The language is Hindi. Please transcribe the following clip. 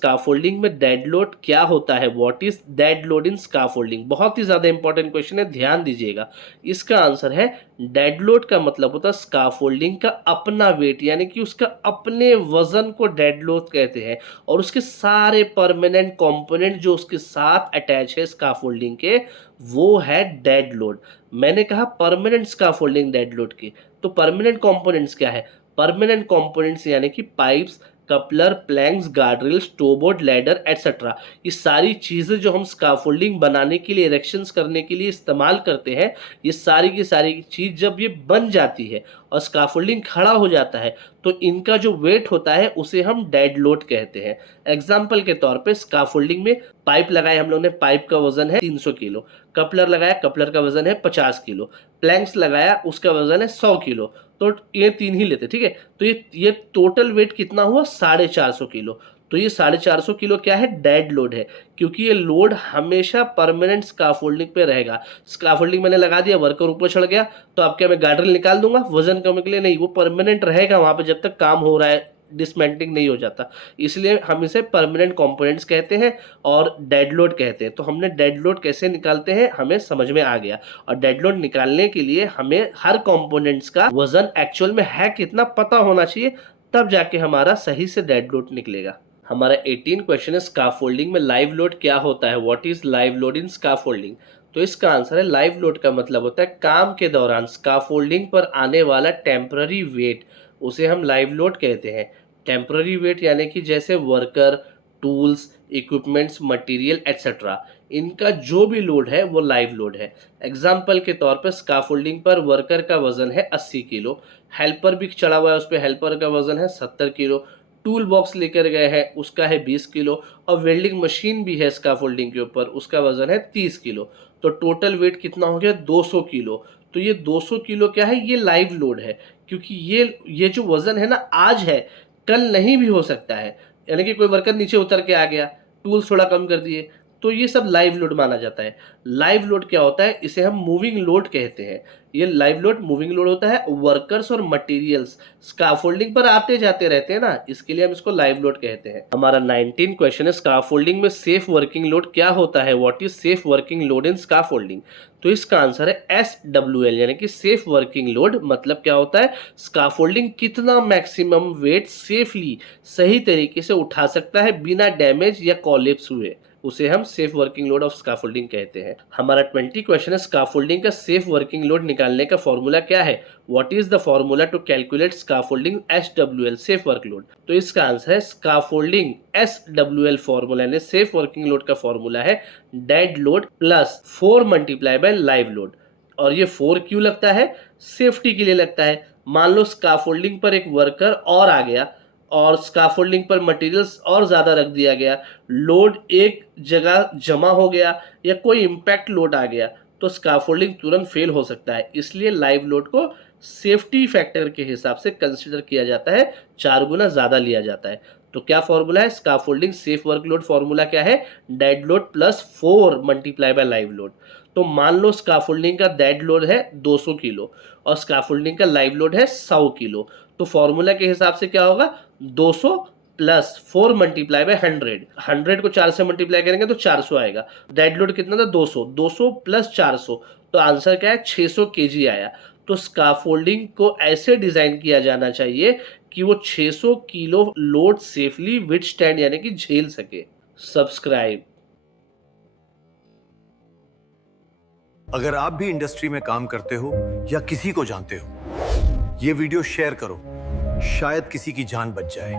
स्काफोल्डिंग में डेड लोड क्या होता है, what is dead load in scaffolding. बहुत ही ज्यादा इंपॉर्टेंट क्वेश्चन है, ध्यान दीजिएगा। इसका आंसर है डेड लोड का मतलब होता है स्काफोल्डिंग का अपना वेट, यानी कि उसका अपने वजन को डेड लोड कहते हैं, और उसके सारे परमानेंट कंपोनेंट जो उसके साथ अटैच है स्काफोल्डिंग के, वो है डेड लोड। मैंने कहा परमानेंट स्काफोल्डिंग डेड लोड की, तो परमानेंट कंपोनेंट्स क्या है, परमानेंट कंपोनेंट्स यानी कि pipes, coupler, planks, guardrails, toeboard, ladder etcetera. ये सारी चीज़ें जो हम स्काफोल्डिंग बनाने के लिए, इरेक्शंस करने के लिए इस्तेमाल करते हैं, ये सारी की सारी चीज़ जब ये बन जाती है और स्काफोल्डिंग खड़ा हो जाता है, तो इनका जो वेट होता है उसे हम डेड लोड कहते हैं। एग्जाम्पल के तौर पे स्काफोल्डिंग में पाइप लगाए हम लोग ने, पाइप का वजन है 300 किलो, कपलर लगाया, कपलर का वजन है 50 किलो, प्लैंक्स लगाया, उसका वजन है 100 किलो, तो ये 3 ही लेते, ठीक है। तो ये टोटल वेट कितना हुआ, 450 किलो। तो ये 450 किलो क्या है, डेड लोड है, क्योंकि ये लोड हमेशा परमानेंट स्काफोल्डिंग पे रहेगा। स्काफोल्डिंग मैंने लगा दिया, वर्कर ऊपर चढ़ गया, तो अब क्या मैं गार्डरेल निकाल दूंगा वजन कम के लिए, नहीं, वो परमानेंट रहेगा वहां पे जब तक काम हो रहा है, डिसमेंटलिंग नहीं हो जाता। इसलिए हम इसे परमानेंट कंपोनेंट्स कहते हैं और डेड लोड कहते हैं। तो हमने डेड लोड कैसे निकालते हैं हमें समझ में आ गया, और डेड लोड निकालने के लिए हमें हर कंपोनेंट्स का वजन एक्चुअल में है कितना पता होना चाहिए, तब जाके हमारा सही से डेड लोड निकलेगा। हमारा 18 क्वेश्चन है स्काफोल्डिंग में लाइव लोड क्या होता है, what is live load in scaffolding. तो इसका आंसर है लाइव लोड का मतलब होता है काम के दौरान स्काफोल्डिंग पर आने वाला टेम्पररी वेट, उसे हम लाइव लोड कहते हैं। टेम्पररी वेट यानी कि जैसे worker, tools, equipments, material etcetera, इनका जो भी लोड है वो लाइव लोड है। एग्जाम्पल के तौर पर स्काफोल्डिंग पर वर्कर का वजन है 80 किलो, हेल्पर भी चढ़ा हुआ है उस पर, हेल्पर का वजन है 70 किलो, टूल बॉक्स लेकर गए हैं उसका है 20 किलो, और वेल्डिंग मशीन भी है स्काफोल्डिंग के ऊपर, उसका वजन है 30 किलो। तो टोटल वेट कितना हो गया, 200 किलो। तो ये 200 किलो क्या है, ये लाइव लोड है, क्योंकि ये जो वजन है ना, आज है, कल नहीं भी हो सकता है। यानी कि कोई वर्कर नीचे उतर के आ गया, टूल्स थोड़ा कम कर दिए, तो ये सब लाइव लोड माना जाता है। लाइव लोड क्या होता है, इसे हम मूविंग लोड कहते हैं। ये लाइव लोड मूविंग लोड होता है, वर्कर्स और मटेरियल्स स्काफोल्डिंग पर आते जाते रहते हैं ना, इसके लिए हम इसको लाइव लोड कहते हैं। हमारा 19 क्वेश्चन है स्काफोल्डिंग में सेफ वर्किंग लोड क्या होता है, what is safe working load in scaffolding. तो इसका आंसर है SWL, यानी कि सेफ वर्किंग लोड। मतलब क्या होता है, स्काफोल्डिंग कितना मैक्सिमम वेट सेफली, सही तरीके से उठा सकता है बिना डैमेज या कॉलेप्स हुए, उसे हम safe working load of scaffolding कहते हैं। हमारा 20 क्वेश्चन है स्काफोल्डिंग का सेफ वर्किंग लोड निकालने का फॉर्मूला क्या है, what is the formula to calculate scaffolding SWL safe work load. तो इसका आंसर है स्काफोल्डिंग SWL फॉर्मूला यानी सेफ वर्किंग लोड का फॉर्मूला है dead load plus 4 multiply by live load. और ये 4 क्यों लगता है, सेफ्टी के लिए लगता है। मान लो स्काफोल्डिंग पर एक वर्कर और आ गया और स्काफोल्डिंग पर मटेरियल्स और ज़्यादा रख दिया गया, लोड एक जगह जमा हो गया या कोई इम्पैक्ट लोड आ गया, तो स्काफोल्डिंग तुरंत फेल हो सकता है। इसलिए लाइव लोड को सेफ्टी फैक्टर के हिसाब से कंसिडर किया जाता है, 4 गुना ज़्यादा लिया जाता है। तो क्या फॉर्मूला है, स्काफोल्डिंग सेफ वर्कलोड फॉर्मूला क्या है, dead load plus 4 multiply by live load. तो मान लो स्काफोल्डिंग का डेड लोड है 200 किलो और स्काफोल्डिंग का लाइव लोड है 100 किलो, तो फॉर्मूला के हिसाब से क्या होगा, 200 प्लस 4 मल्टीप्लाई बाय 100, 100 को 4 से मल्टीप्लाई करेंगे तो 400 आएगा। डेड लोड कितना था, 200, 200 प्लस 400, तो आंसर क्या है, 600 केजी आया। तो स्काफोल्डिंग को ऐसे डिजाइन किया जाना चाहिए कि वो 600 किलो लोड सेफली विथस्टैंड यानी कि झेल सके। सब्सक्राइब। अगर आप भी इंडस्ट्री में काम करते हो या किसी को जानते हो, ये वीडियो शेयर करो, शायद किसी की जान बच जाए।